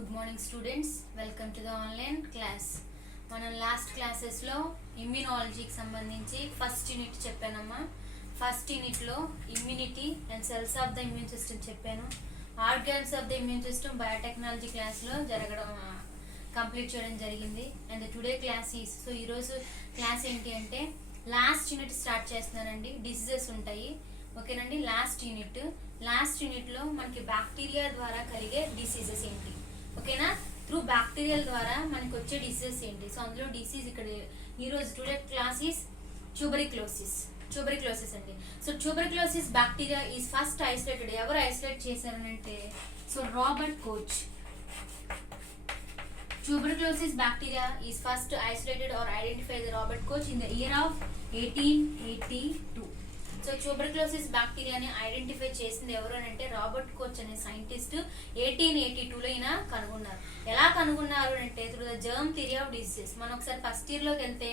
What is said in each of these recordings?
Good morning students, welcome to the online class. మనం last క్లాసెస్లో ఇమ్యూనాలజీకి సంబంధించి ఫస్ట్ యూనిట్ చెప్పానమ్మా. ఫస్ట్ యూనిట్లో immunity and cells of the immune system చెప్పాను. Organs of the immune system biotechnology క్లాస్లో complete చేయడం జరిగింది. అండ్ టుడే క్లాస్ ఈస్ ఈరోజు క్లాస్ ఏంటి అంటే లాస్ట్ యూనిట్ స్టార్ట్ చేస్తున్నానండి. డిసీజెస్ ఉంటాయి, ఓకేనండి. లాస్ట్ యూనిట్లో మనకి బ్యాక్టీరియా ద్వారా కలిగే డిసీజెస్ ఏంటి, ఓకేనా. త్రూ బ్యాక్టీరియల్ ద్వారా మనకి వచ్చే డిసీజెస్ ఏంటి. సో అందులో డిసీజ్ ఇక్కడ ఈరోజు టుడే క్లాస్ ఈస్ ట్యూబరిక్లోసిస్ అండి. So tuberculosis bacteria is first isolated. ఎవరు ఐసోలేట్ చేశారనంటే Robert Koch. Tuberculosis bacteria is first isolated or identified by Robert Koch in the year of 1882. So tuberculosis బ్యాక్టీరియాని identify చేసింది ఎవరు అంటే Robert Koch అనే scientist 1882లో ఈయన కనుగొన్నారు. ఎలా కనుగొన్నారు అంటే through the germ theory of diseases. మనం ఒకసారి ఫస్ట్ ఇయర్లోకి వెళ్తే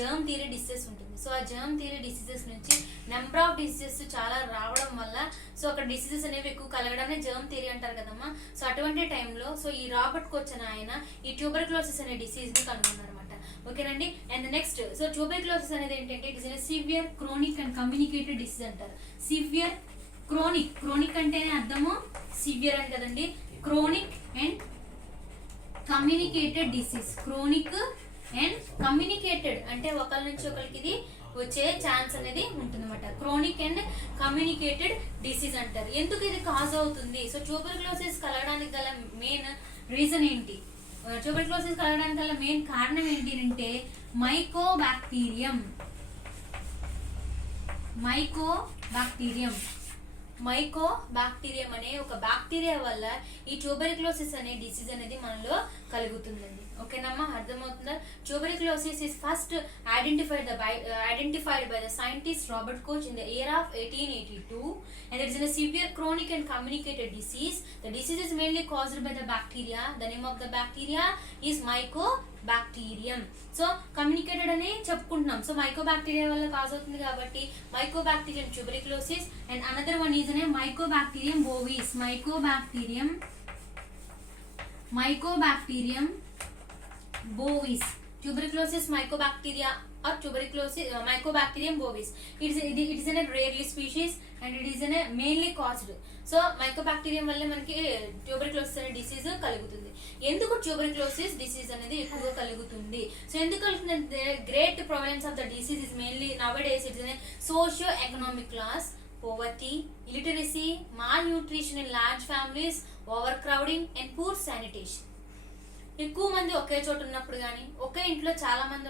జర్మ్ థియరీ డిసీజెస్ ఉంటుంది. సో ఆ జర్మ్ థియరీ డిసీజెస్ నుంచి నెంబర్ ఆఫ్ డిసీజెస్ చాలా రావడం వల్ల అక్కడ డిసీజెస్ అనేవి ఎక్కువ కలగడాన్ని జర్మ్ థియరీ అంటారు కదమ్మా. సో అటువంటి టైంలో ఈ రాబర్ట్ కోచ్ అనే ఆయన ఈ ట్యూబర్క్లోసిస్ అనే డిసీజ్ని కనుగొన్నారు. ఓకేనండి. అండ్ నెక్స్ట్ ట్యూబర్క్లోసిస్ అనేది ఏంటంటే it is severe chronic and communicated disease అంటారు. సివియర్ క్రోనిక్ అంటేనే అర్థము సివియర్ అని కదండి. Chronic and communicated disease. Chronic and communicated అంటే ఒకరి నుంచి ఒకరికి ఇది వచ్చే ఛాన్స్ అనేది ఉంటుందన్నమాట. క్రోనిక్ అండ్ కమ్యూనికేటెడ్ డిసీజ్ అంటారు. ఎందుకు ఇది కాజ్ అవుతుంది? సో ట్యూబర్క్లోసిస్ కలగడానికి గల మెయిన్ రీజన్ ఏంటి? ట్యూబర్క్లోసిస్ కలగడానికి గల మెయిన్ కారణం ఏంటి అంటే మైకోబాక్టీరియం అనే ఒక బ్యాక్టీరియా వల్ల ఈ ట్యూబర్క్లోసిస్ అనే డిసీజ్ అనేది మనలో కలుగుతుందండి. ఓకేనమ్మా, అర్థమవుతుందా? Tuberculosis is first identified by the scientist Robert Koch in the year of 1882, and it is a severe chronic and communicated disease. The disease is mainly caused by the bacteria. The name of the bacteria is Mycobacterium. So communicated అని చెప్పుకుంటున్నాం. So mycobacteria వల్ల cause అవుతుంది కాబట్టి Mycobacterium tuberculosis. And another one is Mycobacterium bovis. Mycobacterium bovis. Tuberculosis mycobacteria or Mycobacterium bovis. It is in a rarely species and it is in a mainly caused. So Mycobacterium వల్ల మనకి tuberculosis అనే disease కలుగుతుంది. ఎందుకు tuberculosis disease అనేది ఎక్కువగా కలుగుతుంది? So ఎందుకు కలుగుతుందంటే great prevalence of the disease is mainly nowadays it is a socio economic class, poverty, illiteracy, malnutrition in large families, overcrowding and poor sanitation. ఎక్కువ మంది ఒకే చోట ఉన్నప్పుడు కానీ ఒకే ఇంట్లో చాలా మంది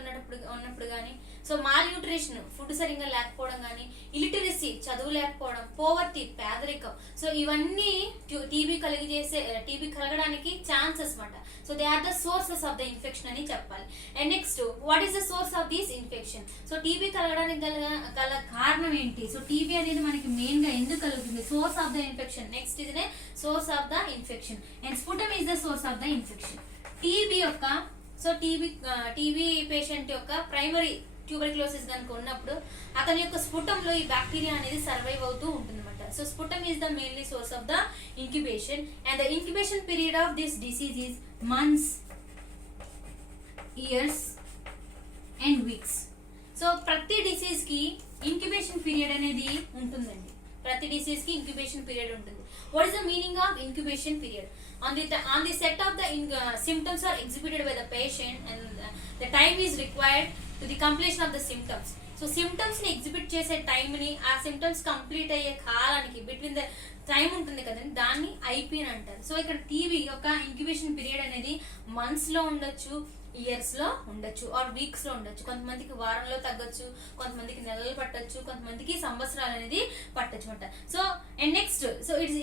ఉన్నప్పుడు కానీ సో మాల్ న్యూట్రిషన్ ఫుడ్ సరిగ్గా లేకపోవడం కానీ, ఇలిటరసీ చదువు లేకపోవడం, పోవర్టీ పేదరికం, సో ఇవన్నీ టీబీ కలగడానికి ఛాన్సెస్ మాట. So they are the sources of the infection అని చెప్పాలి. And next what is the source of this infection? So TB కలగడానికి గల కారణం ఏంటి? సో టీబీ అనేది మనకి మెయిన్ గా ఎందుకు కలుగుతుంది? Source of the infection. Next ఇది source of the infection and sputum is the source of the infection. TB patient యొక్క ప్రైమరీ ట్యూబర్క్లోసిస్ కనుక ఉన్నప్పుడు అతని యొక్క స్ఫుటంలో ఈ బ్యాక్టీరియా అనేది సర్వైవ్ అవుతూ ఉంటుంది అనమాట. So స్ఫుటం is the mainly source of the incubation and the incubation period of this disease is months, years and weeks. So ప్రతి డిసీజ్ కి ఇంక్యుబేషన్ పీరియడ్ అనేది ఉంటుందండి. ప్రతి డిసీజ్ కి ఇంక్యుబేషన్ పీరియడ్ ఉంటుంది. What is the meaning of incubation period? On the set of the symptoms are exhibited by the patient and the time is required to the completion of the symptoms. So symptoms ని exhibit చేసే time ని, ఆ symptoms complete అయ్యే కాలానికి between the time ఉంటుంది కదండి, దాన్ని IP అని అంటారు. సో ఇక్కడ టీబీ యొక్క ఇంక్యుబేషన్ పీరియడ్ అనేది మంత్స్ లో ఉండొచ్చు, ఇయర్స్ లో ఉండొచ్చు ఆర్ వీక్స్ లో ఉండొచ్చు. కొంతమందికి వారంలో తగ్గొచ్చు, కొంతమందికి నెలలు పట్టొచ్చు, కొంతమందికి సంవత్సరాలు అనేది పట్టొచ్చు అనమాట. So and next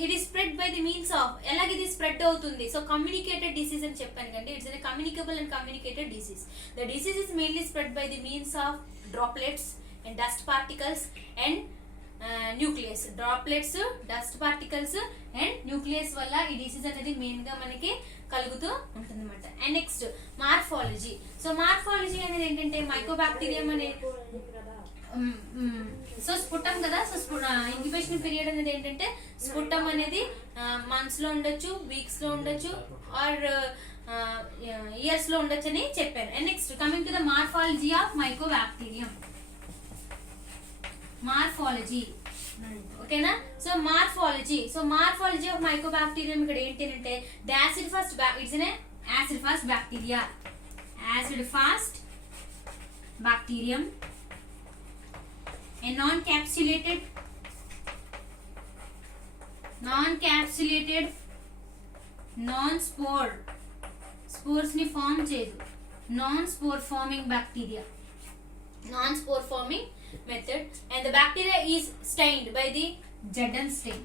it is spread by the means of, ఎలాగ ఇది స్ప్రెడ్ అవుతుంది? సో కమ్యూనికేటెడ్ డిసీజ్ అని చెప్పాను కండి. It's communicable and communicated disease. The disease is mainly spread by the means of droplets and dust particles and nucleus. Droplets, dust particles and nucleus వల్ల ఈ disease అనేది main గా మనకి కలుగుతూ ఉంటుంది అనమాట. And next morphology. So morphology అనేది ఏంటంటే మైకోబాక్టీరియం అనే సో స్ఫుటం కదా, సో ఇంక్యుబేషన్ పీరియడ్ అనేది ఏంటంటే స్ఫుటం అనేది మంత్స్ లో ఉండొచ్చు, వీక్స్ లో ఉండొచ్చు, ఆర్ ఇయర్స్ లో ఉండొచ్చు అని చెప్పాను. And next coming to the morphology of Mycobacterium. Morphology ఓకేనా. సో మార్ఫాలజీ ఆఫ్ మైకోబాక్టీరియం ఇక్కడ ఏంటి అంటే the acid fast it's an acid fast bacteria. Acid fast bacterium, a non-capsulated non-spore spores ni form చేయదు, non-spore forming bacteria, non-spore forming method, and the bacteria is stained by the Judden stain.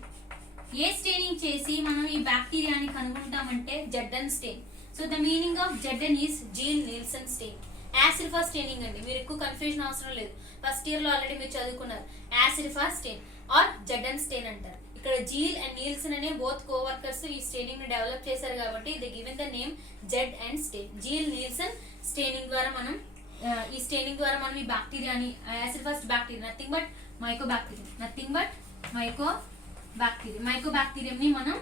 ఏ staining చేసి మనం ఈ బ్యాక్టీరియాని కనుగొంటామంటే Judden stain. So the meaning of Judden is Ziehl Neelsen stain. Acid fast staining అండి, మీరు ఎక్కువ కన్ఫ్యూజన్ అవసరం లేదు, ఫస్ట్ ఇయర్ లో ఆల్రెడీ మీరు చదువుకున్నారు. Acid fast stain or Judden stain అంటారు. ఇక్కడ జీల్ అండ్ నీల్సన్ అనే బోత్ కోవర్కర్స్ ఈ స్టెయినింగ్ ని డెవలప్ చేశారు కాబట్టి they given the name Z and stain. Ziehl Neelsen staining ద్వారా మనం ఈ బ్యాక్టీరియాని acid fast bacteria nothing but mycobacterium ని మనం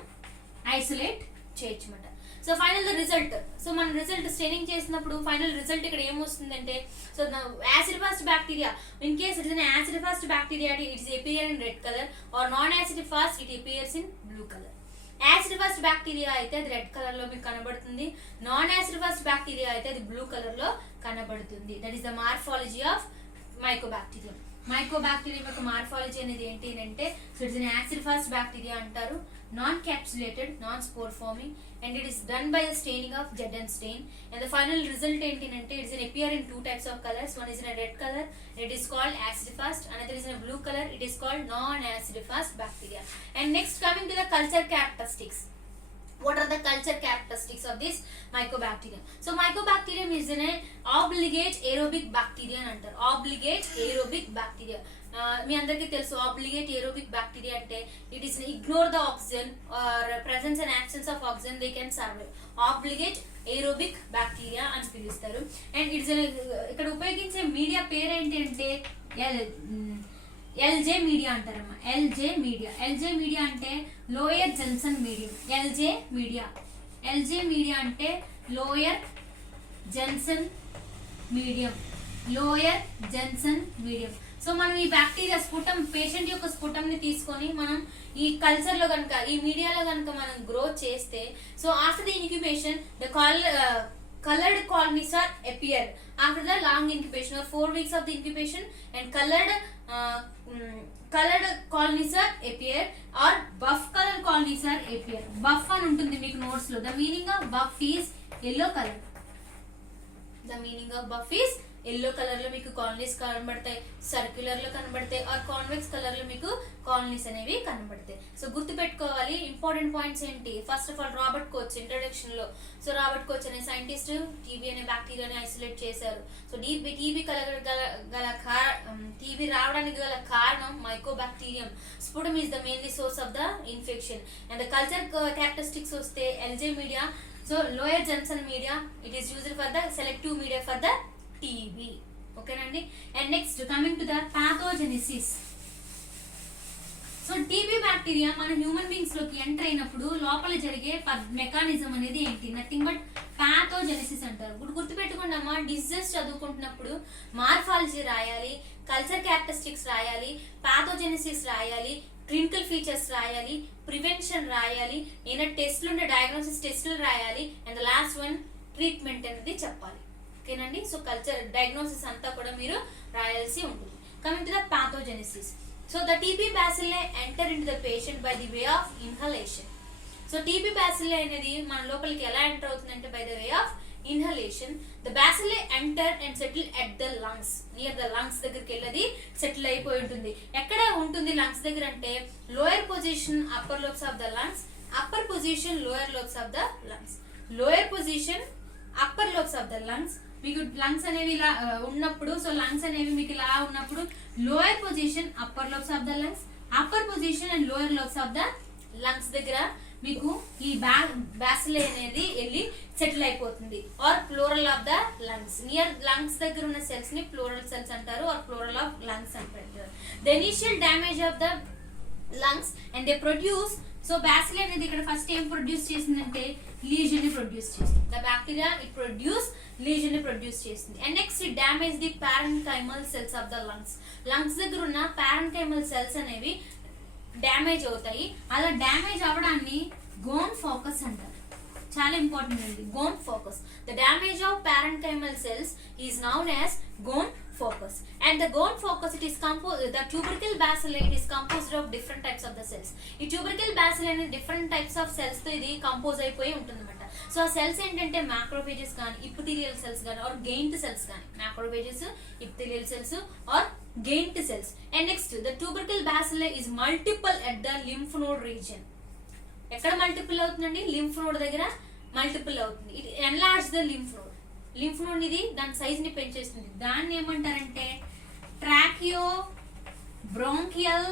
ఐసోలేట్ చేయొచ్చు అన్నమాట. So final the result. So మన రిజల్ట్ స్టెయినింగ్ చేసినప్పుడు ఫైనల్ రిజల్ట్ ఇక్కడ ఏమొస్తుందంటే so acid fast bacteria in case it is an acid fast bacteria it is appear in red color or non acid fast it appears in blue color. Acid fast bacteria అయితే అది red colour లో మీకు కనబడుతుంది, non acid fast bacteria అయితే అది blue colour లో కనబడుతుంది. That is the morphology of mycobacterium. Mycobacterium యొక్క మార్ఫాలజీ అనేది ఏంటి అంటే so it's an acid fast bacteria అంటారు, non capsulated, non spore forming, and it is done by the staining of Judden stain. And the final result ఏంటి అంటే it is appear in two types of colors. One is in a red color, it is called acid fast. Another is in a blue color, it is called non acid fast bacteria. And next coming to the culture characteristics. What are the culture characteristics of this mycobacterium? So mycobacterium is an obligate aerobic bacteria అని అంటారు. obligate aerobic bacteria. మీ అందరికీ తెలుసు obligate aerobic bacteria అంటే it is ignore the oxygen or presence and absence of oxygen they can survive. Obligate aerobic bacteria అని పిలుస్తారు. And it's ఇక్కడ ఉపయోగించే media పేరు ఏంటి అంటే ఎల్జే మీడియా అంటారమ్మా. ఎల్జే మీడియా అంటే lower Jensen medium. LJ media అంటే లోయర్ జెన్సన్ మీడియం. సో మనం ఈ బ్యాక్టీరియా స్ఫుటం పేషెంట్ యొక్క స్ఫుటం ని తీసుకొని మనం ఈ కల్చర్ లో కనుక ఈ మీడియాలో కనుక మనం గ్రో చేస్తే so after the incubation the colored colonies are appear after the long incubation or 4 weeks of the incubation, and colored colonies are appear or buff color colonies are appear. Buff అని ఉంటుంది మీకు notes లో. The meaning of buff is yellow color. Yellow colour లో మీకు colonies కనబడతాయి, circular లో కనబడతాయి, are convex colour లో మీకు కాలనీస్ అనేవి కనబడతాయి. సో గుర్తు పెట్టుకోవాలి ఇంపార్టెంట్ పాయింట్స్ ఏంటి. First of all Robert Koch introduction లో సో రాబర్ట్ కోచ్ అనే సైంటిస్ట్ టీబీ అనే బ్యాక్టీరియాని ఐసోలేట్ చేశారు. సో టీబీ రావడానికి గల కారణం mycobacterium. Sputum is the mainly source of the infection. And the culture characteristics వస్తే ఎల్జే మీడియా, సో లోయర్ Jensen media, it is used for the selective media for the TB. ఓకేనండి. And next coming to the pathogenesis. So TB bacteria మన human beings లోకి enter అయినప్పుడు లోపల జరిగే mechanism అనేది ఏంటి? నథింగ్ బట్ పాథోజెనిసిస్ అంటారు. గుర్తుపెట్టుకోండి అమ్మా, డిసీజెస్ చదువుకుంటున్నప్పుడు మార్ఫాలజీ రాయాలి, కల్చర్ క్యారెక్టరిస్టిక్స్ రాయాలి, పాథోజెనిసిస్ రాయాలి, క్లినికల్ ఫీచర్స్ రాయాలి, ప్రివెన్షన్ రాయాలి, ఏదైనా టెస్ట్లు ఉంటే డయాగ్నోసిస్ టెస్టులు రాయాలి, and the last one treatment అనేది చెప్పాలి. ఓకేనండి. సో కల్చర్ డయాగ్నోసిస్ అంతా కూడా మీరు రాయాల్సి ఉంటుంది. Coming to the pathogenesis. So the TB bacilli enter into the patient by the way of inhalation. So TB bacilli అనేది మన లోపలికి ఎలా ఎంటర్ అవుతుందంటే by the way of inhalation. The bacilli enter and settle at the lungs. Near the lungs దగ్గరికి వెళ్ళది settle అయిపోయి ఉంటుంది. ఎక్కడ ఉంటుంది లంగ్స్ దగ్గర అంటే lower position upper lobes of the lungs, upper position lower lobes of the lungs. Lower position upper lobes of the lungs. మీకు lungs అనేవి ఇలా ఉన్నప్పుడు సో లంగ్స్ అనేవి మీకు ఇలా ఉన్నప్పుడు lower position upper lobes of the lungs, upper position and lower lobes of the lungs దగ్గర మీకు ఈ బ్యాసిలే అనేది వెళ్ళి సెటిల్ అయిపోతుంది. Or plural of the lungs, near lungs దగ్గర ఉన్న సెల్స్ ని ప్లూరల్ సెల్స్ అంటారు, ఆర్ ప్లూరల్ ఆఫ్ లంగ్స్ అంటారు. The initial damage of the lungs and they produce. So bacilli అనేది ఇక్కడ ఫస్ట్ ఏం ప్రొడ్యూస్ చేసిందంటే లీజన్ ని ప్రొడ్యూస్ చేసింది. The bacteria it produce lesion ని ప్రొడ్యూస్ చేసింది. And next it damage the parenchymal cells of the lungs. Lungs దగ్గర ఉన్న పారెన్కైమల్ సెల్స్ అనేవి డ్యామేజ్ అవుతాయి. అలా డ్యామేజ్ అవ్వడాన్ని గోన్ ఫోకస్ అంటారు. చాలా ఇంపార్టెంట్ అండి, Ghon focus. The damage of parenchymal cells is known as Ghon focus. And the gone focus, it is composed, the tubercle bacilli, it is composed of different types of the cells. ఈ tubercle bacilli అనేది different types of cells తో ఇది compose అయిపోయి ఉంటుందన్నమాట. So ఆ cells ఏంటంటే macrophages కానీ epithelial cells కానీ ఆర్ గెయింట్ సెల్స్ కానీ, macrophages, epithelial cells or giant cells. And next the tubercle bacilli is multiple at the lymph node region. ఎక్కడ మల్టిపుల్ అవుతుందండి? లింఫ్ నోడ్ దగ్గర మల్టిపుల్ అవుతుంది. It enlarge the lymph node. Lymph node ఇది దాని size ని పెంచేస్తుంది. దాన్ని ఏమంటారంటే ట్రాకియో బ్రోంకియల్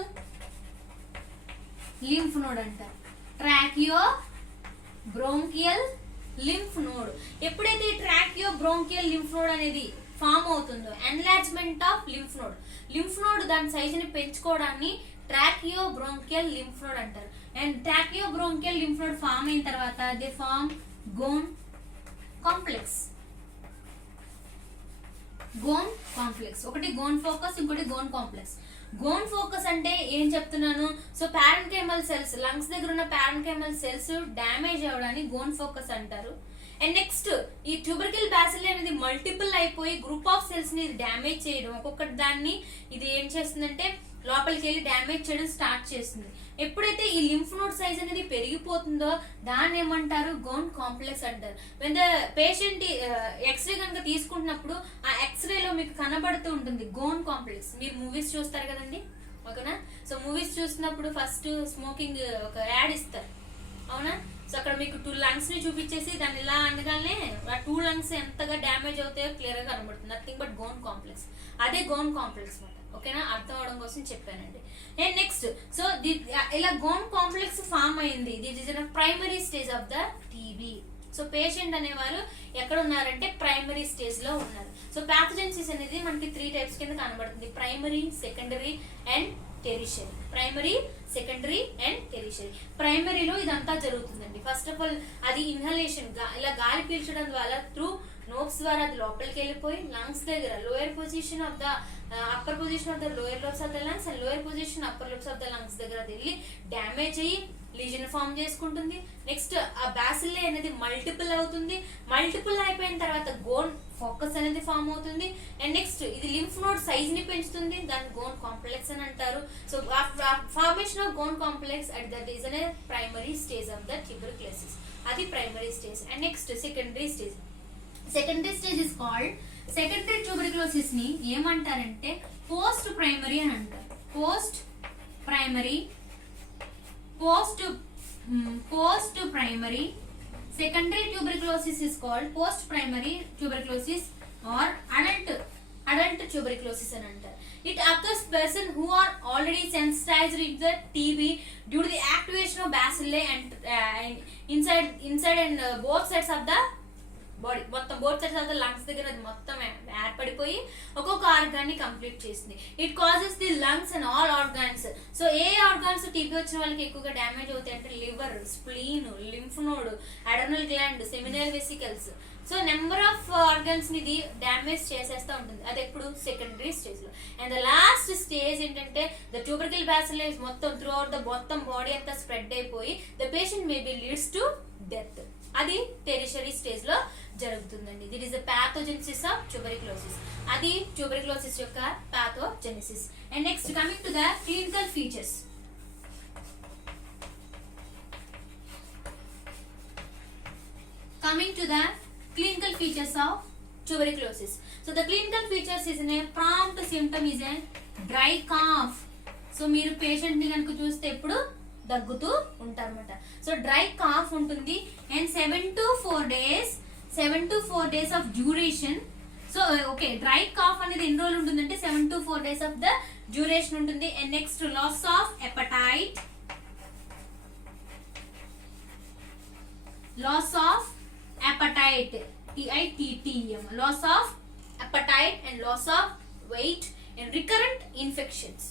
లింఫ్ నోడ్ అంటారు. Tracheo bronchial lymph node. ఎప్పుడైతే ట్రాకియో బ్రోంకియల్ లింఫ్ నోడ్ అనేది ఫామ్ అవుతుందో, enlargement of lymph node, lymph node దాని సైజ్ ని పెంచుకోవడాన్ని ట్రాకియో బ్రోంకియల్ లింఫ్ నోడ్ అంటారు. And tracheo bronchial lymph node form అయిన తర్వాత they form Ghon complex. Ghon complex, ఒకటి గోన్ ఫోకస్, ఇంకోటి గోన్ కాంప్లెక్స్. గోన్ ఫోకస్ అంటే ఏం చెప్తున్నాను? సో పారెన్కైమల్ సెల్స్, లంగ్స్ దగ్గర ఉన్న పారెన్కైమల్ సెల్స్ డ్యామేజ్ అవ్వడాన్ని గోన్ ఫోకస్ అంటారు. అండ్ నెక్స్ట్ ఈ ట్యూబర్కిల్ బ్యాసిల్లీ అనేది మల్టిపుల్ అయిపోయి గ్రూప్ ఆఫ్ సెల్స్ ని డ్యామేజ్ చేయడం, ఒక్కొక్కటి దాన్ని ఇది ఏం చేస్తుందంటే లోపలికి వెళ్ళి డ్యామేజ్ చేయడం స్టార్ట్ చేస్తుంది. ఎప్పుడైతే ఈ లింఫ్ నోడ్ సైజ్ అనేది పెరిగిపోతుందో దాన్ని ఏమంటారు? గోన్ కాంప్లెక్స్ అంటారు. వెన్ ద పేషెంట్ ఎక్స్రే కనుక తీసుకుంటున్నప్పుడు ఆ ఎక్స్రేలో మీకు కనబడుతూ ఉంటుంది గోన్ కాంప్లెక్స్. మీరు మూవీస్ చూస్తారు కదండి, ఓకేనా? సో మూవీస్ చూసినప్పుడు ఫస్ట్ స్మోకింగ్ ఒక యాడ్ ఇస్తారు, అవునా? సో అక్కడ మీకు 2 లంగ్స్ ని చూపించేసి దాన్ని ఇలా అనగానే ఆ 2 లంగ్స్ ఎంతగా డ్యామేజ్ అవుతాయో క్లియర్ గా కనబడుతుంది. Nothing but Ghon complex. అదే గోన్ కాంప్లెక్స్ మాట, ఓకేనా? అర్థం అవడం కోసం చెప్పానండి. అండ్ నెక్స్ట్ సో ఇలా గోన్ కాంప్లెక్స్ ఫామ్ అయింది. This is primary stage of the TB. So patient అనేవారు ఎక్కడ ఉన్నారంటే ప్రైమరీ స్టేజ్ లో ఉన్నారు. సో ప్యాథోజెన్సిస్ అనేది మనకి 3 టైప్స్ కింద కనబడుతుంది: primary, secondary and tertiary. Primary, secondary and tertiary. ప్రైమరీలో ఇదంతా జరుగుతుందండి. ఫస్ట్ ఆఫ్ ఆల్ అది ఇన్హలేషన్, ఇలా గాలి పీల్చడం ద్వారా త్రూ నోబ్స్ ద్వారా అది లోపలికి వెళ్ళిపోయి లంగ్స్ దగ్గర lower position of the upper position of the lower lobes of the lungs and lower position upper lobes of the lungs దగ్గర వెళ్ళి డ్యామేజ్ అయ్యి లీజన్ ఫామ్ చేసుకుంటుంది. నెక్స్ట్ ఆ బ్యాసిల్లీ అనేది మల్టిపుల్ అవుతుంది. మల్టిపుల్ అయిపోయిన తర్వాత గోన్ ఫోకస్ అనేది ఫామ్ అవుతుంది. అండ్ నెక్స్ట్ ఇది లింఫ్ నోడ్ సైజ్ ని పెంచుతుంది, దాన్ని గోన్ కాంప్లెక్స్ అని అంటారు. So formation of Ghon complex at that is అనే primary stage of the tuberculosis. అది primary stage. And next secondary stage. Secondary stage is called, secondary tuberculosis ని ఏమంటారంటే పోస్ట్ ప్రైమరీ అని అంటారు. Post primary, post primary secondary tuberculosis is called post primary tuberculosis or adult tuberculosis అని అంటారు. It occurs person who are already sensitized with the TB due to the activation of bacilli and inside and both sides of the body, మొత్తం both sides of the lungs దగ్గర అది మొత్తం ఏర్పడిపోయి ఒక్కొక్క organ ని complete చేస్తుంది. It causes the lungs and all organs. So ఏ organs TB వచ్చిన వాళ్ళకి ఎక్కువగా డ్యామేజ్ అవుతాయి అంటే liver, spleen, lymph node, adrenal gland, seminal vesicles. So number of organs ని ఇది డ్యామేజ్ చేసేస్తూ ఉంటుంది. అది ఎప్పుడు? సెకండరీ స్టేజ్ లో. అండ్ ద లాస్ట్ స్టేజ్ ఏంటంటే ద ట్యూబర్కిల్ బ్యాసిల్లీ మొత్తం త్రూ అవుట్ ద మొత్తం బాడీ అంతా స్ప్రెడ్ అయిపోయి the patient may be leads to death. అది టెరిషరీ స్టేజ్ లో జరుగుతుందండి. That is the pathogenesis of tuberculosis. అది ట్యూబర్క్యులోసిస్ యొక్క pathogenesis. And next coming to the clinical features. Coming to the clinical features of tuberculosis. So the clinical features is a prompt symptom is a dry cough. So మీరు patient ని కనుక చూస్తే ఎప్పుడు దగ్గుతూ ఉంటారన్నమాట. So dry cough ఉంటుంది. And 7 to 4 days of duration. So okay, dry cough అనేది ఎన్ని రోజులు ఉంటుందంటే 7 to 4 days of the duration ఉంటుంది. And next loss of appetite, loss of appetite, TITTEM, loss of appetite and loss of weight and recurrent infections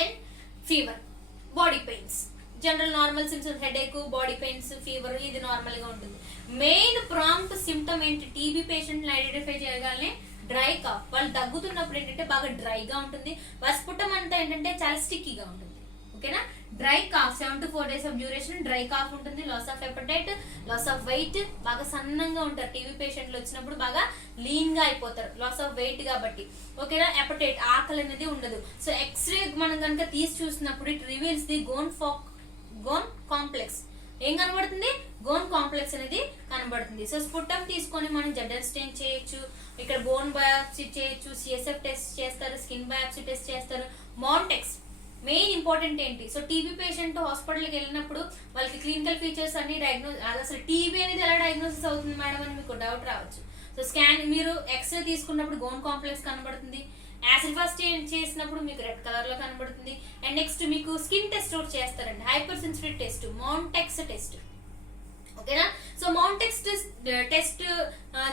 and fever, body pains, general normal symptoms, headache, body pains, fever, ఇది normal గా ఉంటుంది. Main prompt symptom ఏంటి, TB patient identify చేయగానే dry cough. వాళ్ళు దగ్గుతున్నప్పుడు ఏంటంటే బాగా డ్రైగా ఉంటుంది, వస్పుటం అంతా ఏంటంటే చాలా స్టిక్కీగా ఉంటుంది. ఓకేనా, dry cough 7 to 4 days of duration dry cough ఉంటుంది. Loss of appetite, loss of weight, బాగా సన్నంగా ఉంటారు. టీబీ పేషెంట్లు వచ్చినప్పుడు బాగా లీన్ గా అయిపోతారు, లాస్ ఆఫ్ వెయిట్ కాబట్టి. ఓకేనా, ఎపటైట్ ఆకలి అనేది ఉండదు. సో ఎక్స్రే మనం కనుక తీసి చూసినప్పుడు it reveals the Ghon complex. ఏం కనబడుతుంది, గోన్ కాంప్లెక్స్ అనేది కనబడుతుంది. సో స్పుటం తీసుకొని మనం జెడల్ స్టెయిన్ చేయొచ్చు, ఇక్కడ బోన్ బయాప్సీ చేయొచ్చు, సిఎస్ఎఫ్ టెస్ట్ చేస్తారు, స్కిన్ బయాప్సీ టెస్ట్ చేస్తారు. మాంటెక్స్ మెయిన్ ఇంపార్టెంట్ ఏంటి, సో టీబీ పేషెంట్ హాస్పిటల్కి వెళ్ళినప్పుడు వాళ్ళకి క్లినికల్ ఫీచర్స్ అన్ని అసలు టీబీ అనేది ఎలా డయాగ్నోసిస్ అవుతుంది మేడం అని మీకు డౌట్ రావచ్చు. సో స్కాన్ మీరు ఎక్స్రే తీసుకున్నప్పుడు గోన్ కాంప్లెక్స్ కనబడుతుంది, యాసిడ్ ఫాస్ట్ చేసినప్పుడు మీకు రెడ్ కలర్ లో కనబడుతుంది. అండ్ నెక్స్ట్ మీకు స్కిన్ టెస్ట్ ఒకటి చేస్తారండి, హైపర్ సెన్సిటివ్ టెస్ట్, మాంటెక్స్ టెస్ట్. ఓకేనా, సో మాంటెక్స్ టెస్ట్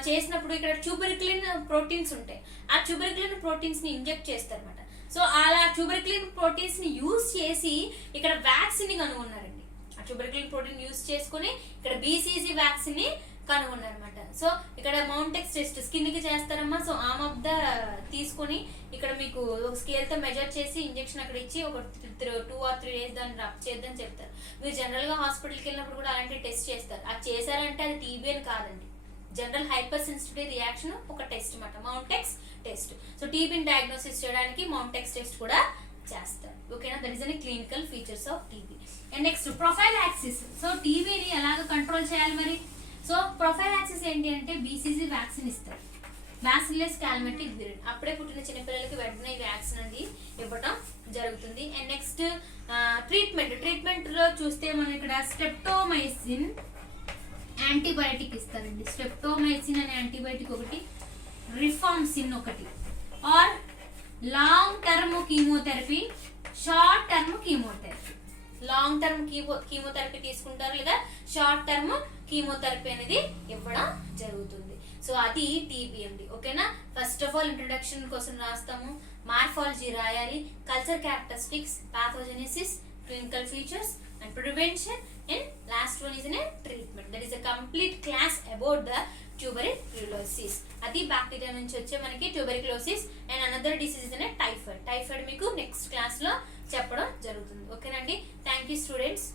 చేసినప్పుడు ఇక్కడ ట్యూబెర్క్యులిన్ ప్రోటీన్స్ ఉంటాయి, ఆ ట్యూబెర్క్యులిన్ ప్రోటీన్స్ ని ఇంజెక్ట్ చేస్తారన్నమాట. సో అలా ట్యూబెర్క్యులిన్ ప్రోటీన్స్ ని యూజ్ చేసి ఇక్కడ వ్యాక్సిన్ ని కనుగొన్నారండి. ఆ ట్యూబెర్క్యులిన్ ప్రోటీన్ యూజ్ చేసుకుని ఇక్కడ బీసీజీ వ్యాక్సిన్ ని కనుగొన్నారనమాట. సో ఇక్కడ మౌంటెక్స్ టెస్ట్ స్కిన్ కి చేస్తారమ్మా. సో ఆమ్ ఆఫ్ ద తీసుకొని ఇక్కడ మీకు ఒక స్కేల్ తో మెజర్ చేసి ఇంజెక్షన్ అక్కడ ఇచ్చి ఒక 2 or 3 days దాన్ని రబ్ చేద్దని చెప్తారు. మీరు జనరల్ గా హాస్పిటల్కి వెళ్ళినప్పుడు కూడా అలాంటి టెస్ట్ చేస్తారు. అది చేశారంటే అది టీబీ అని కాదండి, జనరల్ హైపర్ సెన్సిటివ్ రియాక్షన్ ఒక టెస్ట్ అన్నమాట, మౌంటెక్స్ టెస్ట్. సో టీబీని డయాగ్నోసిస్ చేయడానికి మౌంటెక్స్ టెస్ట్ కూడా చేస్తారు. ఓకేనా, that is on clinical features of TB. And next prophylaxis. సో టీబీని ఎలాగ కంట్రోల్ చేయాలి మరి, సో ప్రొఫైల్ యాక్సిస్ ఏంటి అంటే బీసీజీ వ్యాక్సిన్ ఇస్తారు, బ్యాసిల్లస్ కాల్మెటిక్ విరిడ్. అప్పుడే పుట్టిన చిన్నపిల్లలకి వెంటనే వ్యాక్సిన్ అనేది ఇవ్వటం జరుగుతుంది. అండ్ నెక్స్ట్ ట్రీట్మెంట్ లో చూస్తే మనం ఇక్కడ స్ట్రెప్టోమైసిన్ యాంటీబయాటిక్ ఇస్తారండి. స్ట్రెప్టోమైసిన్ అనే యాంటీబయాటిక్ ఒకటి, రిఫాంసిన్ ఒకటి, or long term chemotherapy, short term chemotherapy. Long term chemotherapy తీసుకుంటారు లేదా షార్ట్ టర్మ్ కీమోథెరపీ అనేది ఇవ్వడం జరుగుతుంది. సో అది టీబీ అండి. ఓకేనా, ఫస్ట్ ఆఫ్ ఆల్ ఇంట్రొడక్షన్ కోసం రాస్తాము, మార్ఫాలజీ రాయాలి, culture characteristics, pathogenesis, clinical features and prevention, and last one is a treatment. That is a complete class about the tuberculosis. అది బ్యాక్టీరియా నుంచి వచ్చే మనకి tuberculosis. And another disease is typhoid. Typhoid మీకు next class లో చెప్పడం జరుగుతుంది. ఓకేనండి, thank you students.